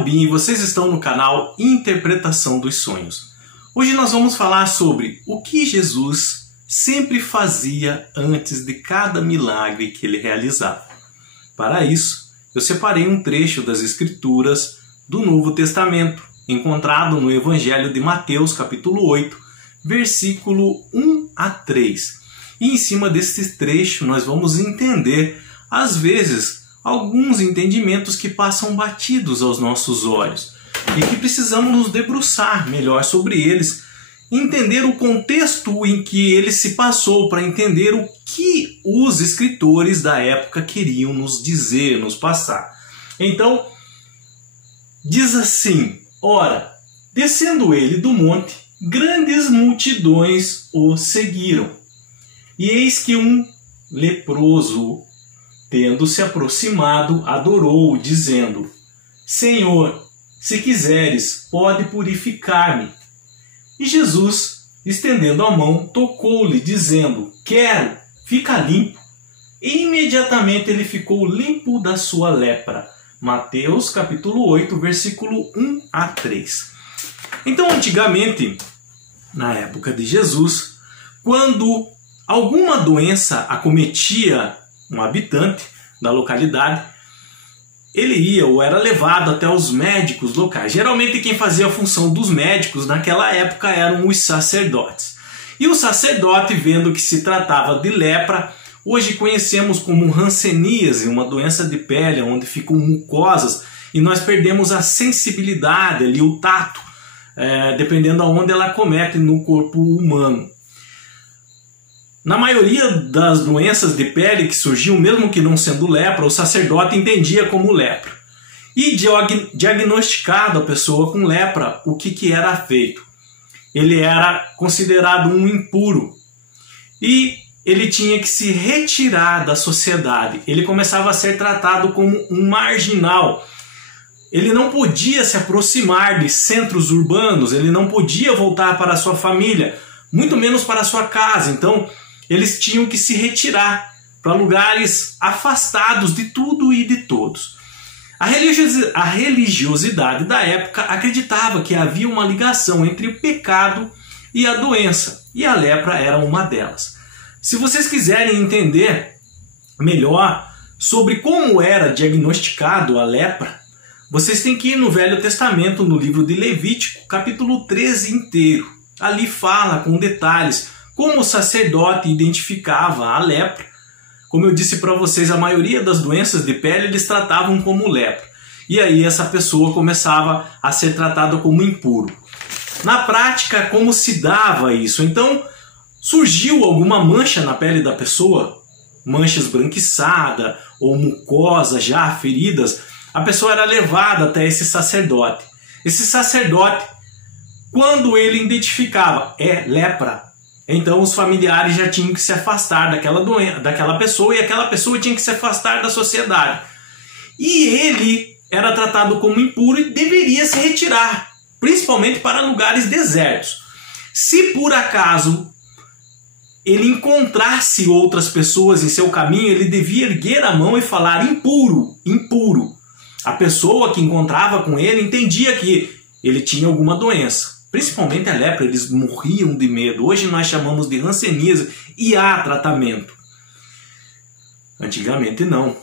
Albin e vocês estão no canal Interpretação dos Sonhos. Hoje nós vamos falar sobre o que Jesus sempre fazia antes de cada milagre que ele realizava. Para isso, eu separei um trecho das Escrituras do Novo Testamento, encontrado no Evangelho de Mateus, capítulo 8, versículo 1 a 3. E em cima desse trecho nós vamos entender, às vezes, alguns entendimentos que passam batidos aos nossos olhos e que precisamos nos debruçar melhor sobre eles, entender o contexto em que ele se passou para entender o que os escritores da época queriam nos dizer, nos passar. Então, diz assim: ora, descendo ele do monte, grandes multidões o seguiram. E eis que um leproso, tendo se aproximado, adorou-o, dizendo: Senhor, se quiseres, pode purificar-me. E Jesus, estendendo a mão, tocou-lhe, dizendo: Quero, fica limpo. E imediatamente ele ficou limpo da sua lepra. Mateus capítulo 8, versículo 1 a 3. Então, antigamente, na época de Jesus, quando alguma doença acometia um habitante da localidade, ele ia ou era levado até os médicos locais. Geralmente quem fazia a função dos médicos naquela época eram os sacerdotes. E o sacerdote, vendo que se tratava de lepra, hoje conhecemos como hanseníase, uma doença de pele onde ficam mucosas e nós perdemos a sensibilidade ali, o tato, dependendo aonde ela comete no corpo humano. Na maioria das doenças de pele que surgiam, mesmo que não sendo lepra, o sacerdote entendia como lepra. E diagnosticado a pessoa com lepra, o que era feito? Ele era considerado um impuro e ele tinha que se retirar da sociedade. Ele começava a ser tratado como um marginal. Ele não podia se aproximar de centros urbanos, ele não podia voltar para a sua família, muito menos para a sua casa. Então, eles tinham que se retirar para lugares afastados de tudo e de todos. A religiosidade da época acreditava que havia uma ligação entre o pecado e a doença, e a lepra era uma delas. Se vocês quiserem entender melhor sobre como era diagnosticado a lepra, vocês têm que ir no Velho Testamento, no livro de Levítico, capítulo 13 inteiro. Ali fala com detalhes como o sacerdote identificava a lepra. Como eu disse para vocês, a maioria das doenças de pele eles tratavam como lepra. E aí essa pessoa começava a ser tratada como impuro. Na prática, como se dava isso? Então, surgiu alguma mancha na pele da pessoa, mancha esbranquiçada ou mucosa já, feridas, a pessoa era levada até esse sacerdote. Esse sacerdote, quando ele identificava lepra, então os familiares já tinham que se afastar daquela pessoa e aquela pessoa tinha que se afastar da sociedade. E ele era tratado como impuro e deveria se retirar, principalmente para lugares desertos. Se por acaso ele encontrasse outras pessoas em seu caminho, ele devia erguer a mão e falar: impuro, impuro. A pessoa que encontrava com ele entendia que ele tinha alguma doença. Principalmente a lepra, eles morriam de medo. Hoje nós chamamos de hanseníase e há tratamento. Antigamente não.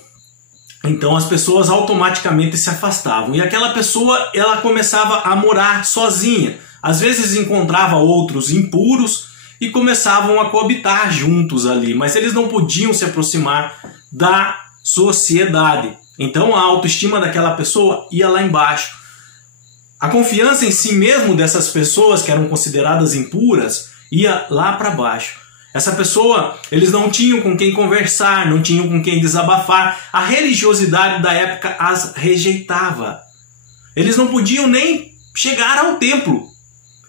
Então as pessoas automaticamente se afastavam. E aquela pessoa, ela começava a morar sozinha. Às vezes encontrava outros impuros e começavam a coabitar juntos ali. Mas eles não podiam se aproximar da sociedade. Então a autoestima daquela pessoa ia lá embaixo. A confiança em si mesmo dessas pessoas que eram consideradas impuras ia lá para baixo. Essa pessoa, eles não tinham com quem conversar, não tinham com quem desabafar. A religiosidade da época as rejeitava. Eles não podiam nem chegar ao templo.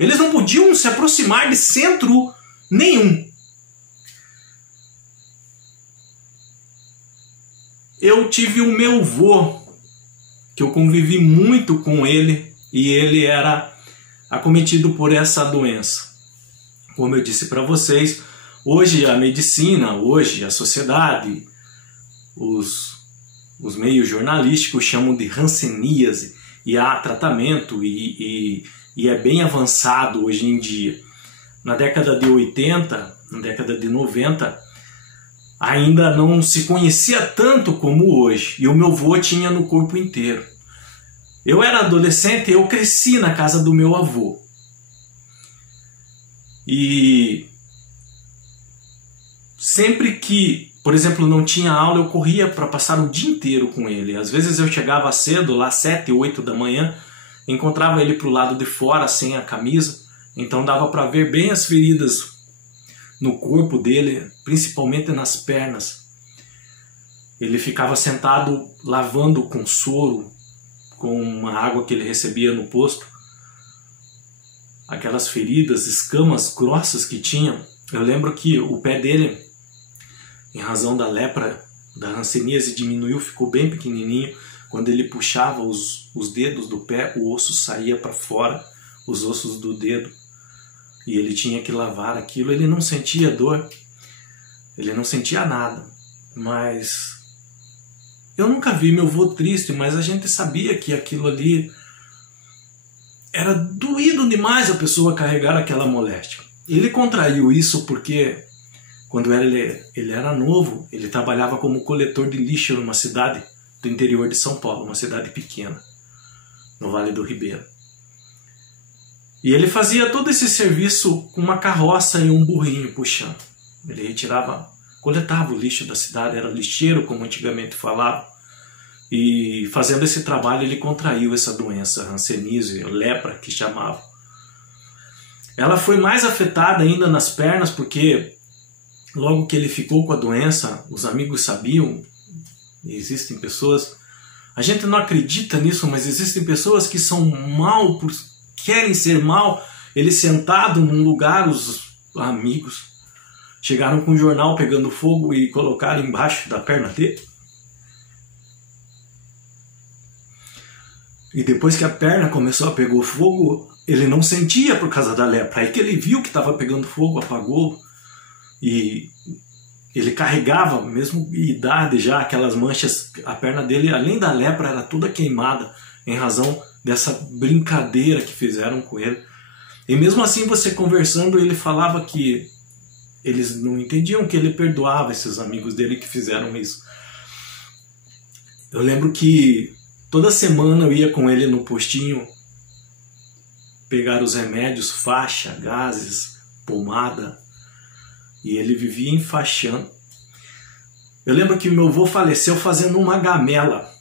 Eles não podiam se aproximar de centro nenhum. Eu tive o meu avô, que eu convivi muito com ele, e ele era acometido por essa doença. Como eu disse para vocês, hoje a medicina, hoje a sociedade, os meios jornalísticos chamam de hanseníase. e há tratamento e é bem avançado hoje em dia. Na década de 80, na década de 90, ainda não se conhecia tanto como hoje, e o meu avô tinha no corpo inteiro. Eu era adolescente e eu cresci na casa do meu avô. E sempre que, por exemplo, não tinha aula, eu corria para passar o dia inteiro com ele. Às vezes eu chegava cedo, lá 7, 8 da manhã, encontrava ele pro lado de fora, sem a camisa, então dava para ver bem as feridas no corpo dele, principalmente nas pernas. Ele ficava sentado lavando com soro, com uma água que ele recebia no posto, aquelas feridas, escamas grossas que tinha. Eu lembro que o pé dele, em razão da lepra, da hanseníase, diminuiu, ficou bem pequenininho. Quando ele puxava os dedos do pé, o osso saía para fora, os ossos do dedo, e ele tinha que lavar aquilo. Ele não sentia dor, ele não sentia nada, mas eu nunca vi meu avô triste, mas a gente sabia que aquilo ali era doído demais a pessoa carregar aquela moléstia. Ele contraiu isso porque quando ele era novo, ele trabalhava como coletor de lixo numa cidade do interior de São Paulo, uma cidade pequena, no Vale do Ribeira. E ele fazia todo esse serviço com uma carroça e um burrinho puxando. Ele retirava, coletava o lixo da cidade, era lixeiro, como antigamente falavam. E fazendo esse trabalho ele contraiu essa doença, hanseníase, lepra que chamavam. Ela foi mais afetada ainda nas pernas, porque logo que ele ficou com a doença, os amigos sabiam, existem pessoas, a gente não acredita nisso, mas existem pessoas que são mal, querem ser mal. Ele sentado num lugar, os amigos chegaram com um jornal pegando fogo e colocaram embaixo da perna dele. E depois que a perna começou a pegar fogo, ele não sentia por causa da lepra. Aí que ele viu que estava pegando fogo, apagou. E ele carregava, mesmo em idade já, aquelas manchas. A perna dele, além da lepra, era toda queimada em razão dessa brincadeira que fizeram com ele. E mesmo assim, você conversando, ele falava que eles não entendiam, que ele perdoava esses amigos dele que fizeram isso. Eu lembro que toda semana eu ia com ele no postinho pegar os remédios, faixa, gases, pomada, e ele vivia enfaixando. Eu lembro que meu avô faleceu fazendo uma gamela,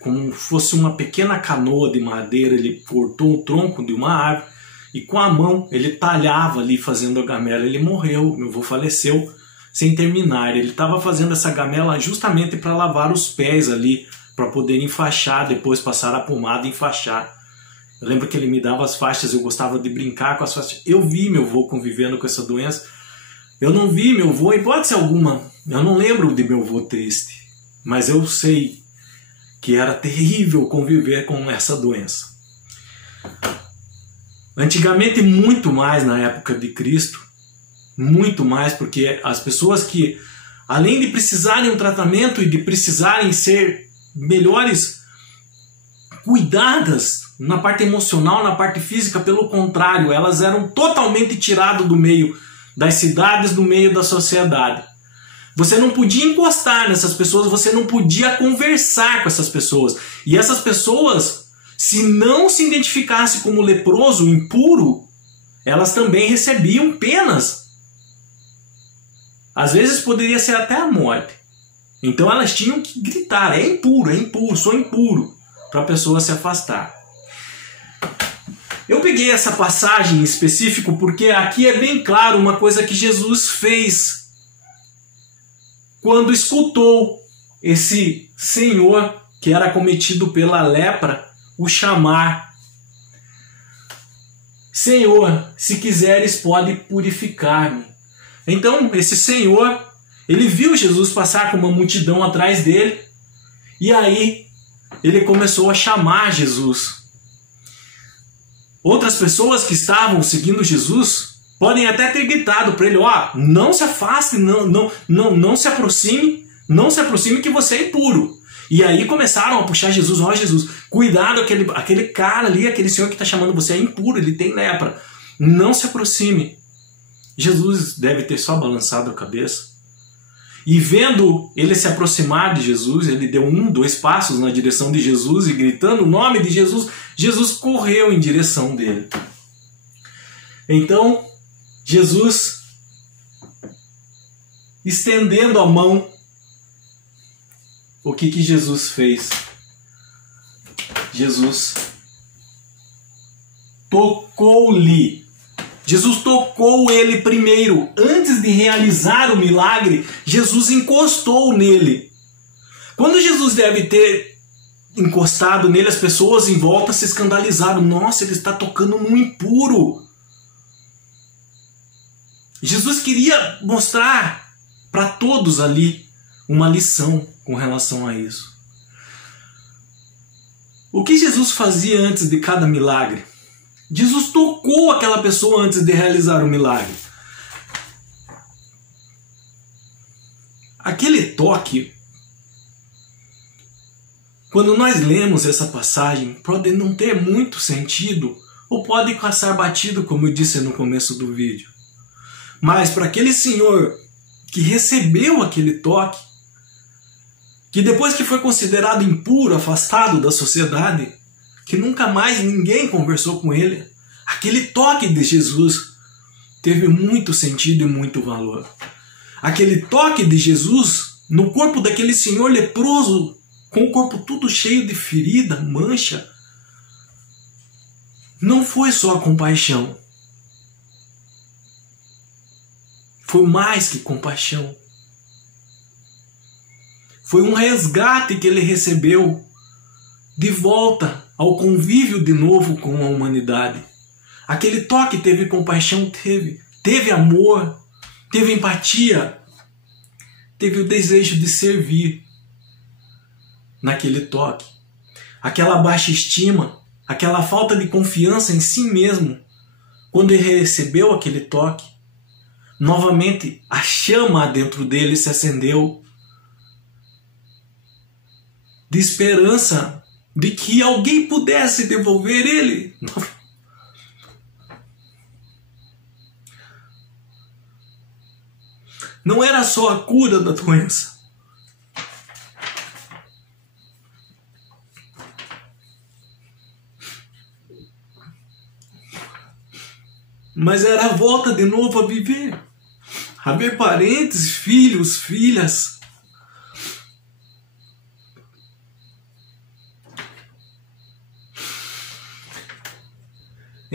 como se fosse uma pequena canoa de madeira. Ele cortou o tronco de uma árvore e com a mão ele talhava ali fazendo a gamela. Ele morreu, meu avô faleceu sem terminar. Ele estava fazendo essa gamela justamente para lavar os pés ali, para poder enfaixar, depois passar a pomada e enfaixar. Eu lembro que ele me dava as faixas, eu gostava de brincar com as faixas. Eu vi meu avô convivendo com essa doença. Eu não vi meu avô, em hipótese alguma, eu não lembro de meu avô triste, mas eu sei que era terrível conviver com essa doença. Antigamente, muito mais na época de Cristo, muito mais, porque as pessoas que, além de precisarem de um tratamento e de precisarem ser melhores cuidadas na parte emocional, na parte física, pelo contrário, elas eram totalmente tiradas do meio das cidades, do meio da sociedade. Você não podia encostar nessas pessoas, você não podia conversar com essas pessoas. E essas pessoas, se não se identificassem como leproso, impuro, elas também recebiam penas. Às vezes poderia ser até a morte. Então elas tinham que gritar: é impuro, sou impuro, para a pessoa se afastar. Eu peguei essa passagem em específico porque aqui é bem claro uma coisa que Jesus fez quando escutou esse senhor que era acometido pela lepra o chamar: Senhor, se quiseres, pode purificar-me. Então esse senhor, ele viu Jesus passar com uma multidão atrás dele, e aí ele começou a chamar Jesus. Outras pessoas que estavam seguindo Jesus podem até ter gritado para ele: não se afaste, não se aproxime que você é impuro. E aí começaram a puxar Jesus. Ó, Jesus, cuidado, aquele cara ali, aquele senhor que está chamando você é impuro, ele tem lepra. Não se aproxime. Jesus deve ter só balançado a cabeça. E vendo ele se aproximar de Jesus, ele deu 2 passos na direção de Jesus e gritando o nome de Jesus, Jesus correu em direção dele. Então, Jesus, estendendo a mão, o que Jesus fez? Jesus tocou-lhe. Jesus tocou ele primeiro. Antes de realizar o milagre, Jesus encostou nele. Quando Jesus deve ter encostado nele, as pessoas em volta se escandalizaram. Nossa, ele está tocando num impuro. Jesus queria mostrar para todos ali uma lição com relação a isso. O que Jesus fazia antes de cada milagre? Jesus tocou aquela pessoa antes de realizar o milagre. Aquele toque, quando nós lemos essa passagem, pode não ter muito sentido ou pode passar batido, como eu disse no começo do vídeo. Mas para aquele senhor que recebeu aquele toque, que depois que foi considerado impuro, afastado da sociedade, que nunca mais ninguém conversou com ele, aquele toque de Jesus teve muito sentido e muito valor. Aquele toque de Jesus no corpo daquele senhor leproso, com o corpo tudo cheio de ferida, mancha, não foi só compaixão. Foi mais que compaixão. Foi um resgate que ele recebeu de volta ao convívio de novo com a humanidade. Aquele toque teve compaixão, teve amor, teve empatia, teve o desejo de servir naquele toque. Aquela baixa estima, aquela falta de confiança em si mesmo, quando ele recebeu aquele toque, novamente a chama dentro dele se acendeu de esperança de que alguém pudesse devolver ele. Não era só a cura da doença. Mas era a volta de novo a viver. A ver parentes, filhos, filhas.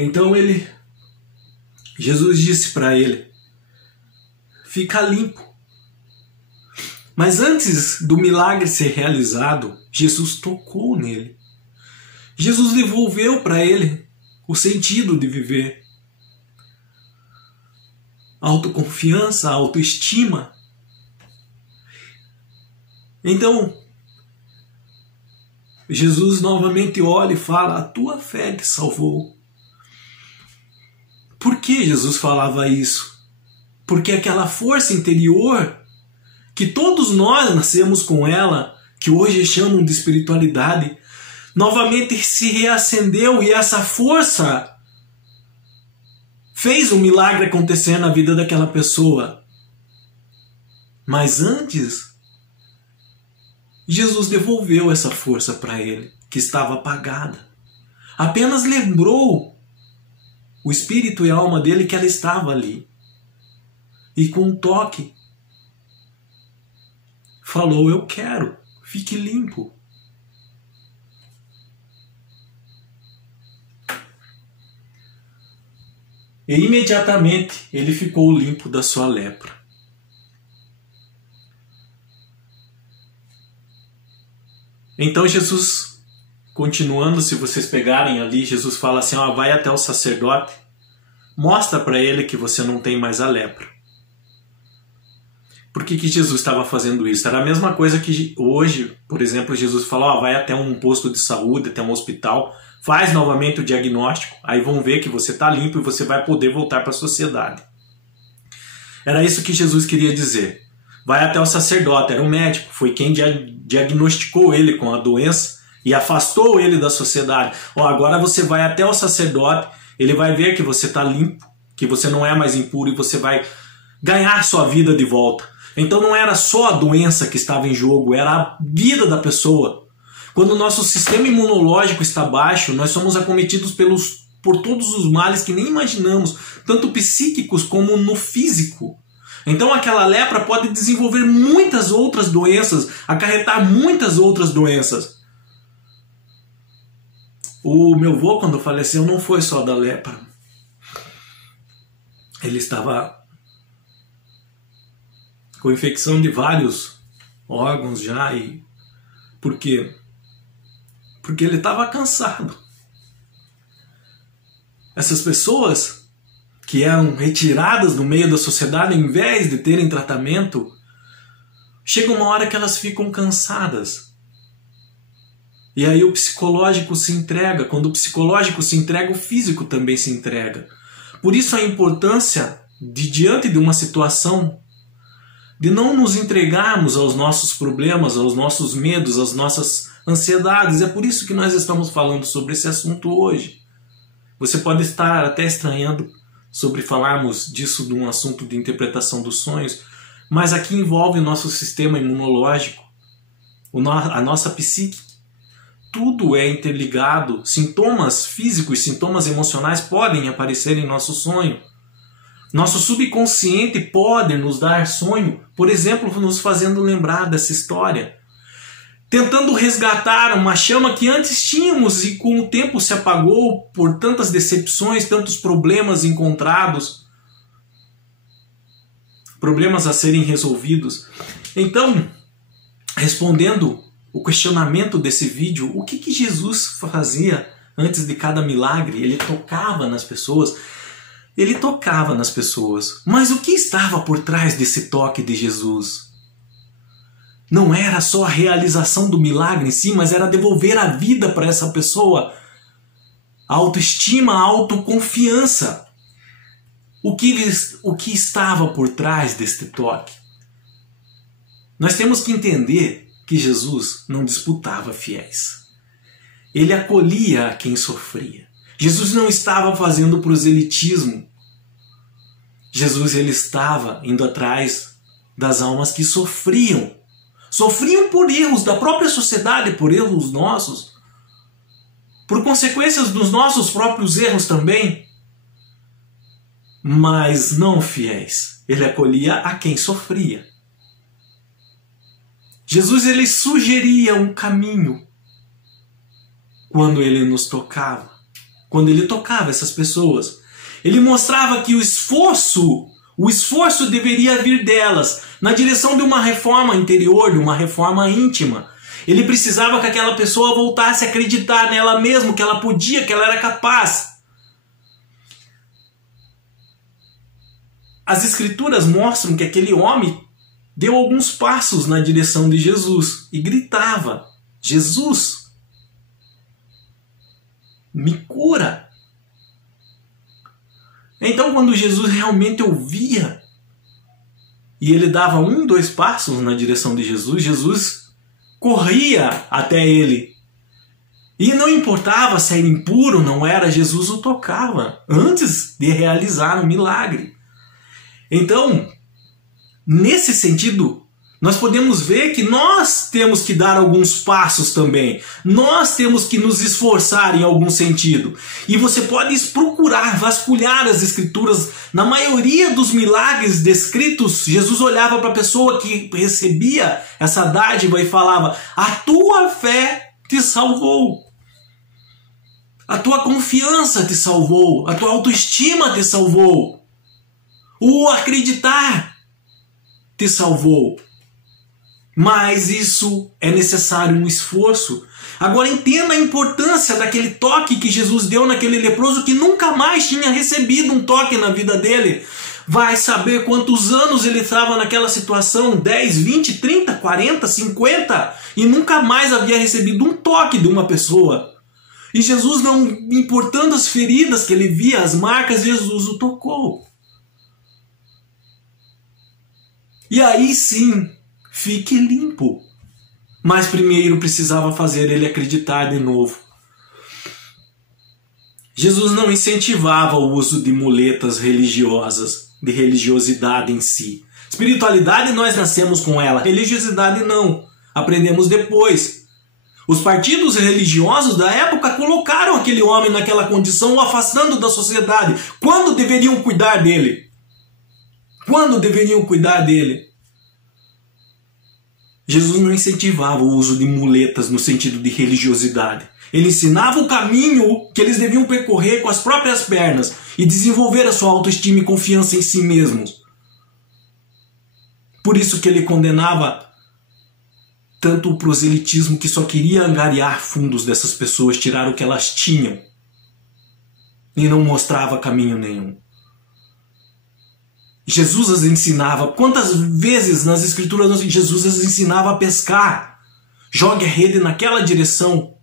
Então Jesus disse para ele, fica limpo. Mas antes do milagre ser realizado, Jesus tocou nele. Jesus devolveu para ele o sentido de viver. Autoconfiança, autoestima. Então, Jesus novamente olha e fala, a tua fé te salvou. Por que Jesus falava isso? Porque aquela força interior, que todos nós nascemos com ela, que hoje chamam de espiritualidade, novamente se reacendeu e essa força fez um milagre acontecer na vida daquela pessoa. Mas antes, Jesus devolveu essa força para ele, que estava apagada. Apenas lembrou o espírito e a alma dele que ela estava ali. E com um toque, falou, eu quero, fique limpo. E imediatamente ele ficou limpo da sua lepra. Então Jesus, continuando, se vocês pegarem ali, Jesus fala assim, ó, vai até o sacerdote, mostra para ele que você não tem mais a lepra. Por que Jesus estava fazendo isso? Era a mesma coisa que hoje, por exemplo, Jesus fala, ó, vai até um posto de saúde, até um hospital, faz novamente o diagnóstico, aí vão ver que você está limpo e você vai poder voltar para a sociedade. Era isso que Jesus queria dizer. vai até o sacerdote, era um médico, foi quem diagnosticou ele com a doença e afastou ele da sociedade. Agora você vai até o sacerdote, ele vai ver que você está limpo, que você não é mais impuro e você vai ganhar sua vida de volta. Então não era só a doença que estava em jogo, era a vida da pessoa. Quando o nosso sistema imunológico está baixo, nós somos acometidos por todos os males que nem imaginamos, tanto psíquicos como no físico. Então aquela lepra pode desenvolver muitas outras doenças, acarretar muitas outras doenças. O meu avô, quando faleceu, não foi só da lepra. Ele estava com infecção de vários órgãos já. E por quê? Porque ele estava cansado. Essas pessoas que eram retiradas do meio da sociedade, ao invés de terem tratamento, chega uma hora que elas ficam cansadas. E aí o psicológico se entrega. Quando o psicológico se entrega, o físico também se entrega. Por isso a importância de, diante de uma situação, de não nos entregarmos aos nossos problemas, aos nossos medos, às nossas ansiedades. É por isso que nós estamos falando sobre esse assunto hoje. Você pode estar até estranhando sobre falarmos disso de um assunto de interpretação dos sonhos, mas aqui envolve o nosso sistema imunológico, a nossa psique. Tudo é interligado. Sintomas físicos, sintomas emocionais podem aparecer em nosso sonho. Nosso subconsciente pode nos dar sonho, por exemplo, nos fazendo lembrar dessa história, tentando resgatar uma chama que antes tínhamos e com o tempo se apagou por tantas decepções, tantos problemas encontrados, problemas a serem resolvidos. Então, respondendo o questionamento desse vídeo, o que Jesus fazia antes de cada milagre? Ele tocava nas pessoas. Ele tocava nas pessoas. Mas o que estava por trás desse toque de Jesus? Não era só a realização do milagre em si, mas era devolver a vida para essa pessoa. A autoestima, a autoconfiança. O que estava por trás deste toque? Nós temos que entender que Jesus não disputava fiéis. Ele acolhia a quem sofria. Jesus não estava fazendo proselitismo. Jesus ele estava indo atrás das almas que sofriam. Sofriam por erros da própria sociedade, por erros nossos, por consequências dos nossos próprios erros também. Mas não fiéis. Ele acolhia a quem sofria. Jesus ele sugeria um caminho quando ele nos tocava. Quando ele tocava essas pessoas. Ele mostrava que o esforço deveria vir delas, na direção de uma reforma interior, de uma reforma íntima. Ele precisava que aquela pessoa voltasse a acreditar nela mesma, que ela podia, que ela era capaz. As Escrituras mostram que aquele homem deu alguns passos na direção de Jesus e gritava: Jesus, me cura. Então, quando Jesus realmente ouvia e ele dava 1, 2 passos na direção de Jesus, Jesus corria até ele. E não importava se era impuro ou não era, Jesus o tocava antes de realizar o milagre. Então, nesse sentido, nós podemos ver que nós temos que dar alguns passos também. Nós temos que nos esforçar em algum sentido. E você pode procurar, vasculhar as Escrituras. Na maioria dos milagres descritos, Jesus olhava para a pessoa que recebia essa dádiva e falava: a tua fé te salvou. A tua confiança te salvou. A tua autoestima te salvou. O acreditar te salvou. Mas isso é necessário um esforço. Agora entenda a importância daquele toque que Jesus deu naquele leproso que nunca mais tinha recebido um toque na vida dele. Vai saber quantos anos ele estava naquela situação, 10, 20, 30, 40, 50, e nunca mais havia recebido um toque de uma pessoa. E Jesus, não importando as feridas que ele via, as marcas, Jesus o tocou. E aí sim, fique limpo. Mas primeiro precisava fazer ele acreditar de novo. Jesus não incentivava o uso de muletas religiosas, de religiosidade em si. Espiritualidade nós nascemos com ela, religiosidade não. Aprendemos depois. Os partidos religiosos da época colocaram aquele homem naquela condição, o afastando da sociedade. Quando deveriam cuidar dele? Quando deveriam cuidar dele? Jesus não incentivava o uso de muletas no sentido de religiosidade. Ele ensinava o caminho que eles deviam percorrer com as próprias pernas e desenvolver a sua autoestima e confiança em si mesmos. Por isso que ele condenava tanto o proselitismo, que só queria angariar fundos dessas pessoas, tirar o que elas tinham, e não mostrava caminho nenhum. Jesus as ensinava. Quantas vezes nas escrituras Jesus as ensinava a pescar? Jogue a rede naquela direção.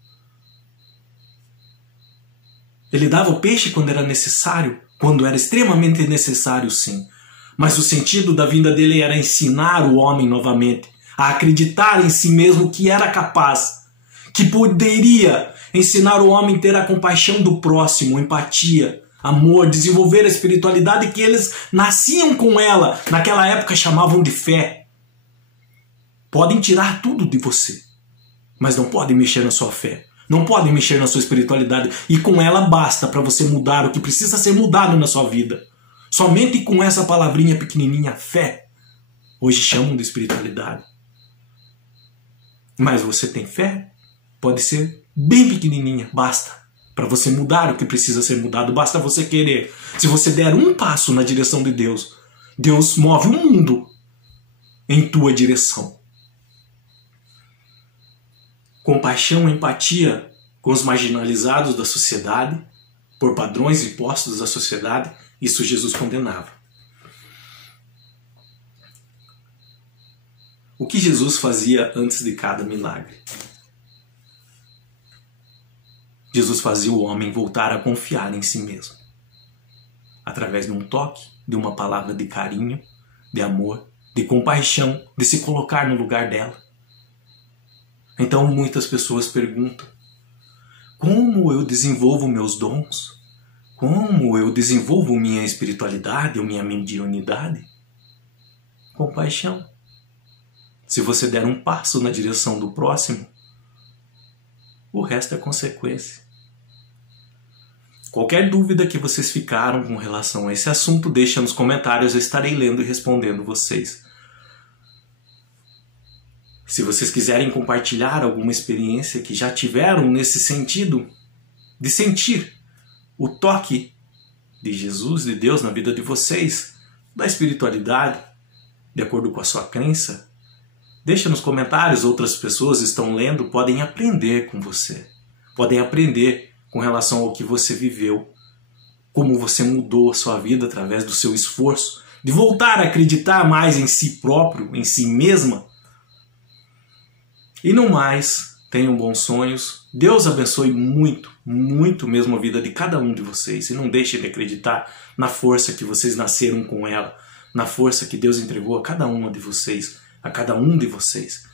Ele dava o peixe quando era necessário, quando era extremamente necessário, sim. Mas o sentido da vinda dele era ensinar o homem novamente a acreditar em si mesmo que era capaz, que poderia ensinar o homem a ter a compaixão do próximo, empatia, amor, desenvolver a espiritualidade que eles nasciam com ela, naquela época chamavam de fé. Podem tirar tudo de você, mas não podem mexer na sua fé, não podem mexer na sua espiritualidade, e com ela basta para você mudar o que precisa ser mudado na sua vida. Somente com essa palavrinha pequenininha, fé, hoje chamam de espiritualidade. Mas você tem fé? Pode ser bem pequenininha, basta para você mudar o que precisa ser mudado, basta você querer. Se você der um passo na direção de Deus, Deus move o mundo em tua direção. Compaixão, empatia com os marginalizados da sociedade, por padrões impostos da sociedade, isso Jesus condenava. O que Jesus fazia antes de cada milagre? Jesus fazia o homem voltar a confiar em si mesmo. Através de um toque, de uma palavra de carinho, de amor, de compaixão, de se colocar no lugar dela. Então muitas pessoas perguntam: como eu desenvolvo meus dons? Como eu desenvolvo minha espiritualidade ou minha mediunidade? Compaixão. Se você der um passo na direção do próximo, o resto é consequência. Qualquer dúvida que vocês ficaram com relação a esse assunto, deixa nos comentários, eu estarei lendo e respondendo vocês. Se vocês quiserem compartilhar alguma experiência que já tiveram nesse sentido, de sentir o toque de Jesus, de Deus na vida de vocês, da espiritualidade, de acordo com a sua crença, deixa nos comentários, outras pessoas estão lendo, podem aprender com você. Podem aprender com relação ao que você viveu, como você mudou a sua vida através do seu esforço, de voltar a acreditar mais em si próprio, em si mesma. E no mais, tenham bons sonhos. Deus abençoe muito, muito mesmo a vida de cada um de vocês. E não deixem de acreditar na força que vocês nasceram com ela, na força que Deus entregou a cada uma de vocês, a cada um de vocês.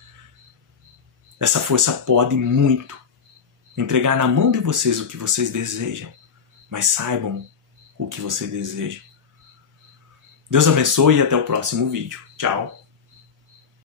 Essa força pode muito entregar na mão de vocês o que vocês desejam, mas saibam o que você deseja. Deus abençoe e até o próximo vídeo. Tchau!